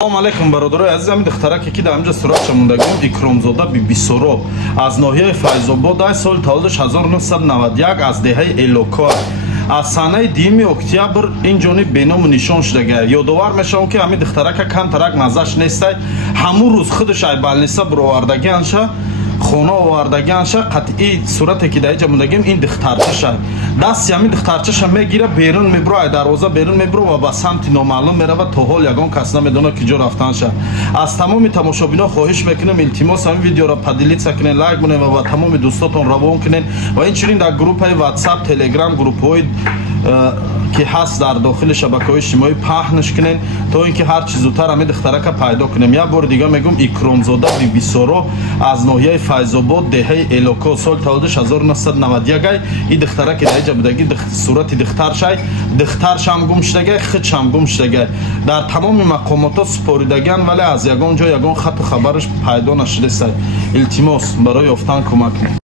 Салом алейкум бародарои азизам, духтараке ки дар инҷо суратша мондагиам Икромзода Бибисоро аз ноҳияи Файзобод ай соли таваллудаш 1991 аз деҳаи Элоко аз санаи 2 октябр ин ҷониб беному нишон шудага. Ёдовар мешавам ки ҳамин духтарака камтарак маззаш нестай, ҳамун рӯз худаш ай балниса буровардагианша хона овардагианша қатъи сурате ки дар инҷа мондагиам ин духтарчаша дасти ҳамин духтарчаша мегира берун мебуро ай дарвоза берун мебуро ва ба самти номаълум меравад. То ҳол ягон кас намедонад ки ҷо рафтанша. аз тамоми тамошобино хоҳиш мекунем илтимос ҳамин видеоро падилица кунен, лайк бунен ва ба тамоми дӯстотон равон кунен ва инчунин дар группаи WhatsApp, Telegram группаҳои ки ҳаст дар дохили шабакаҳои иҷтимоӣ паҳнш кунен то ин ки ҳар чӣ зудтар ҳамин духтарака пайдо кунем. Як бори дига мегӯм Икромзода Бибисоро аз ноҳияи Файзобод деҳаи Элоко соли таваллудаш 1991 ин духтараки дар инҷа будаги сурати духтаршай духтаршам гум шудагай, худшам гум шудагай. Дар тамоми мақомото супоридагиан вале аз ягон ҷо ягон хату хабараш пайдо нашудесай. Илтимос барои ёфтан кӯмак кунед.